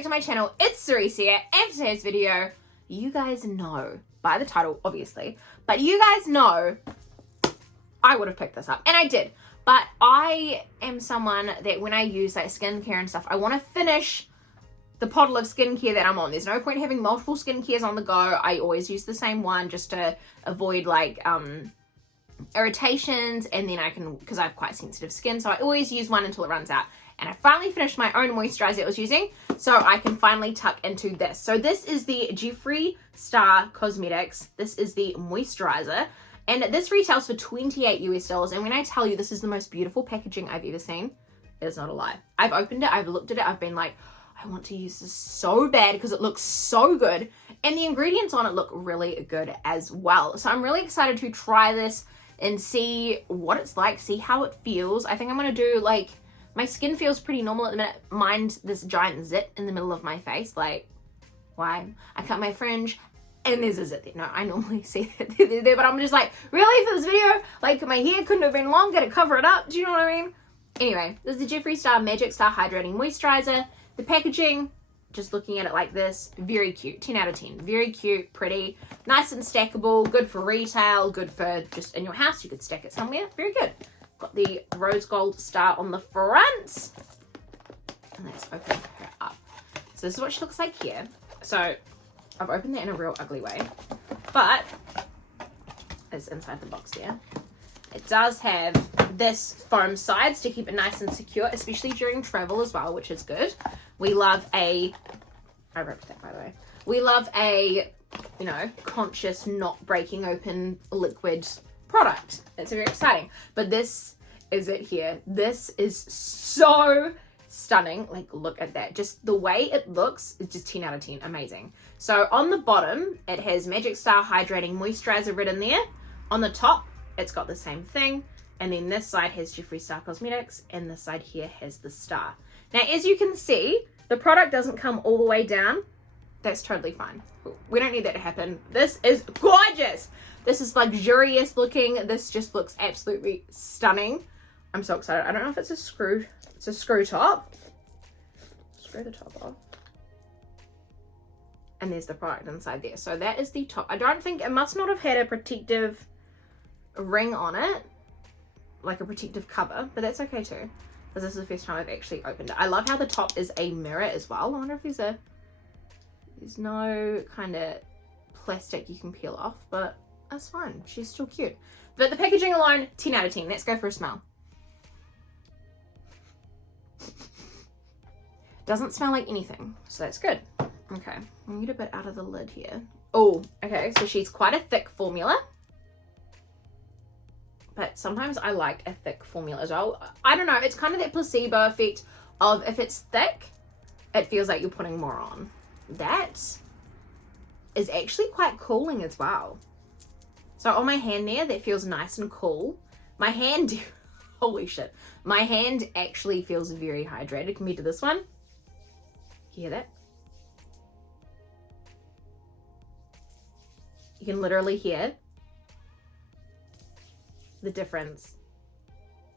back to my channel. It's Cerise here, and today's video, you guys know, by the title, obviously, but you guys know I would have picked this up, and I did. But I am someone that when I use like skincare and stuff, I want to finish the bottle of skincare that I'm on. There's no point having multiple skincares on the go. I always use the same one just to avoid like irritations, and then I can, because I have quite sensitive skin, so I always use one until it runs out. And I finally finished my own moisturizer I was using, so I can finally tuck into this. So this is the Jeffree Star Cosmetics. This is the moisturizer, and this retails for $28 US. And when I tell you this is the most beautiful packaging I've ever seen, it is not a lie. I've opened it, I've looked at it, I've been like, I want to use this so bad because it looks so good. And the ingredients on it look really good as well. So I'm really excited to try this and see what it's like, see how it feels. I think I'm going to do like, my skin feels pretty normal at the minute. Mind this giant zit in the middle of my face. Like, why? I cut my fringe and there's a zit there. No, I normally see that they're there, but I'm just like, really, for this video? Like, my hair couldn't have been longer to cover it up. Do you know what I mean? Anyway, this is the Jeffree Star Magic Star Hydrating Moisturizer. The packaging, just looking at it like this, very cute. 10 out of 10. Very cute, pretty, nice and stackable, good for retail, good for just in your house. You could stack it somewhere. Very good. Got the rose gold star on the front. And let's open her up. So this is what she looks like here. So I've opened that in a real ugly way, but it's inside the box there. It does have this foam sides to keep it nice and secure, especially during travel as well, which is good. We love I ripped that by the way. We love a, you know, conscious, not breaking open liquid product. It's very exciting. But this is it here. This is so stunning. Like, look at that. Just the way it looks is just 10 out of 10. Amazing. So on the bottom, it has Magic Star Hydrating Moisturizer written there. On the top, it's got the same thing. And then this side has Jeffree Star Cosmetics, and this side here has the star. Now, as you can see, the product doesn't come all the way down. That's totally fine. We don't need that to happen. This is gorgeous. This is luxurious looking. This just looks absolutely stunning. I'm so excited. I don't know if it's a screw top. Screw the top off. And there's the product inside there. So that is the top. I don't think, it must not have had a protective ring on it, like a protective cover, but that's okay too, because this is the first time I've actually opened it. I love how the top is a mirror as well. I wonder if there's no kind of plastic you can peel off, but that's fine. She's still cute. But the packaging alone, 10 out of 10. Let's go for a smell. Doesn't smell like anything, so that's good. Okay, I'll get a bit out of the lid here. Oh, okay, so she's quite a thick formula. But sometimes I like a thick formula as well. I don't know, it's kind of that placebo effect of if it's thick, it feels like you're putting more on. That is actually quite cooling as well. So on my hand there, that feels nice and cool. My hand, holy shit, my hand actually feels very hydrated compared to this one. You hear that? You can literally hear the difference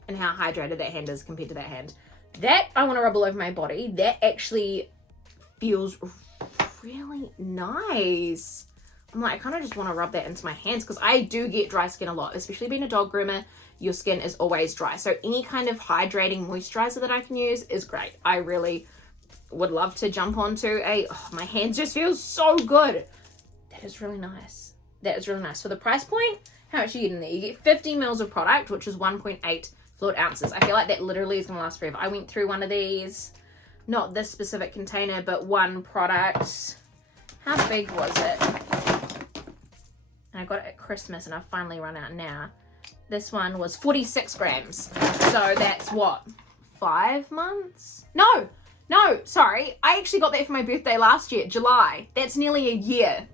in how hydrated that hand is compared to that hand. That I want to rub all over my body. That actually feels really nice. I'm like, I kind of just want to rub that into my hands because I do get dry skin a lot, especially being a dog groomer. Your skin is always dry. So any kind of hydrating moisturizer that I can use is great. I really would love to jump onto my hands just feels so good. That is really nice. That is really nice. For the price point, how much you get in there? You get 50 mils of product, which is 1.8 fluid ounces. I feel like that literally is going to last forever. I went through one of these, not this specific container, but one product. How big was it? And I got it at Christmas and I've finally run out now. This one was 46 grams. So that's what? 5 months? No, sorry. I actually got that for my birthday last year, July. That's nearly a year.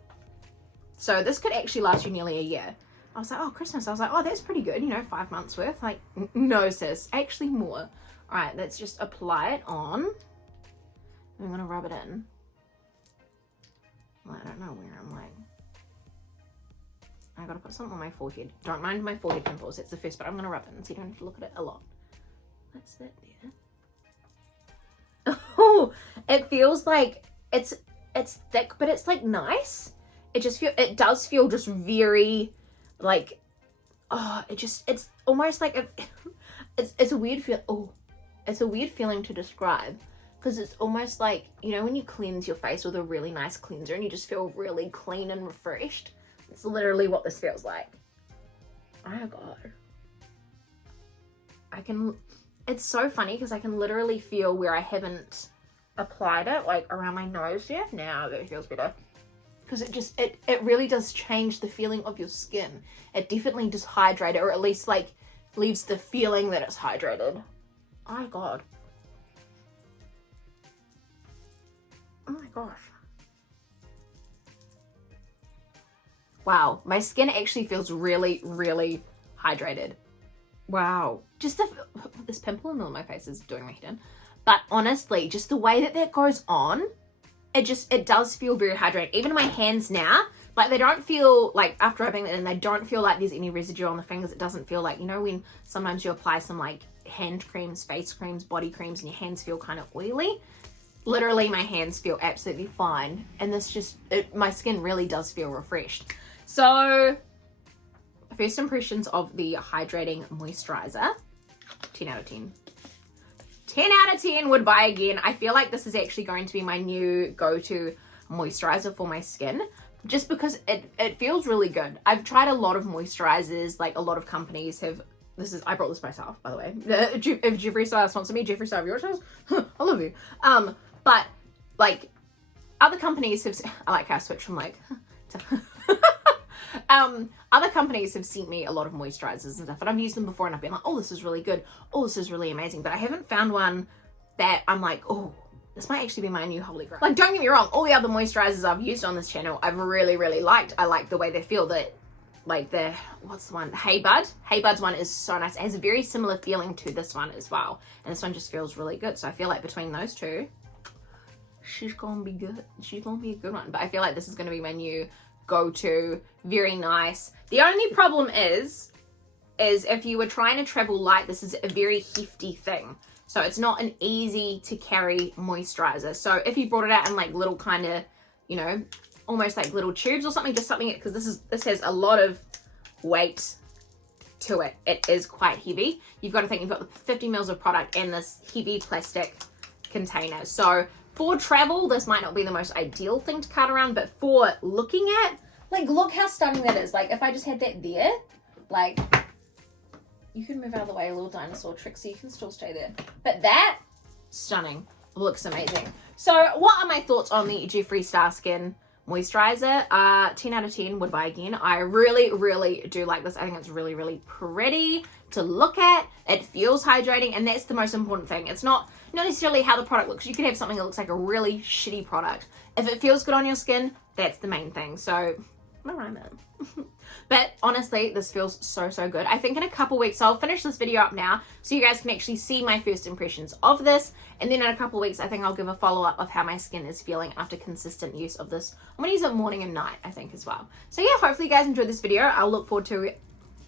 So this could actually last you nearly a year. I was like, oh, Christmas. I was like, oh, that's pretty good. You know, 5 months worth. Like, no, sis. Actually more. All right, let's just apply it on. I'm going to rub it in. Well, I don't know where I'm like. I got to put something on my forehead. Don't mind my forehead pimples. That's the first, but I'm going to rub it in so you don't have to look at it a lot. That's that there. oh, it feels like it's thick, but it's like nice. It does feel just very like, oh, it's almost like it's a weird feel. Oh, it's a weird feeling to describe, because it's almost like, you know, when you cleanse your face with a really nice cleanser and you just feel really clean and refreshed. It's literally what this feels like. Oh my god. It's so funny because I can literally feel where I haven't applied it, like around my nose yet. Now that feels better. Because it really does change the feeling of your skin. It definitely does hydrate it, or at least like leaves the feeling that it's hydrated. Oh my god. Oh my gosh. Wow, my skin actually feels really, really hydrated. Wow. Just this pimple in the middle of my face is doing my head in. But honestly, just the way that goes on, it does feel very hydrated. Even my hands now, like they don't feel like, after rubbing it in, they don't feel like there's any residue on the fingers. It doesn't feel like, you know, when sometimes you apply some like hand creams, face creams, body creams, and your hands feel kind of oily. Literally my hands feel absolutely fine. And this just, my skin really does feel refreshed. So, first impressions of the Hydrating Moisturizer, 10 out of 10. 10 out of 10 would buy again. I feel like this is actually going to be my new go-to moisturizer for my skin, just because it feels really good. I've tried a lot of moisturizers, like a lot of companies have, I brought this myself, by the way. If Jeffree Star sponsor me, Jeffree Star, yours, I love you. But like other companies have, I like how I switch from like, to other companies have sent me a lot of moisturizers and stuff, and I've used them before and I've been like, oh, this is really good. Oh, this is really amazing. But I haven't found one that I'm like, oh, this might actually be my new holy grail. Like, don't get me wrong, all the other moisturizers I've used on this channel, I've really, really liked. I like the way they feel. Like what's the one? Hey Bud. Hey Bud's one is so nice. It has a very similar feeling to this one as well. And this one just feels really good. So I feel like between those two, she's gonna be good. She's gonna be a good one. But I feel like this is gonna be my new go-to. Very nice. The only problem is if you were trying to travel light, this is a very hefty thing. So it's not an easy to carry moisturizer. So if you brought it out in like little kind of, you know, almost like little tubes or something, just something, because this has a lot of weight to it. It is quite heavy. You've got to think you've got the 50 mils of product and this heavy plastic container. So for travel, this might not be the most ideal thing to cart around, but for looking at, like, look how stunning that is. Like, if I just had that there, like, you can move out of the way, a little dinosaur trick, so you can still stay there. But that, stunning. Looks amazing. So what are my thoughts on the Jeffree Star Skin Moisturizer? 10 out of 10 would buy again. I really, really do like this. I think it's really, really pretty to look at. It feels hydrating, and that's the most important thing. It's not necessarily how the product looks. You could have something that looks like a really shitty product. If it feels good on your skin, that's the main thing. So, I'm a rhymer. But honestly, this feels so, so good. I think in a couple weeks, I'll finish this video up now so you guys can actually see my first impressions of this. And then in a couple weeks, I think I'll give a follow-up of how my skin is feeling after consistent use of this. I'm going to use it morning and night, I think, as well. So yeah, hopefully you guys enjoyed this video. I'll look forward to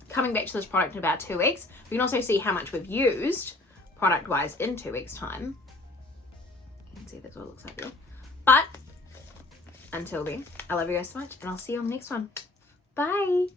coming back to this product in about 2 weeks. We can also see how much we've used product-wise in 2 weeks' time. You can see that's what it looks like there. But until then, I love you guys so much, and I'll see you on the next one. Bye!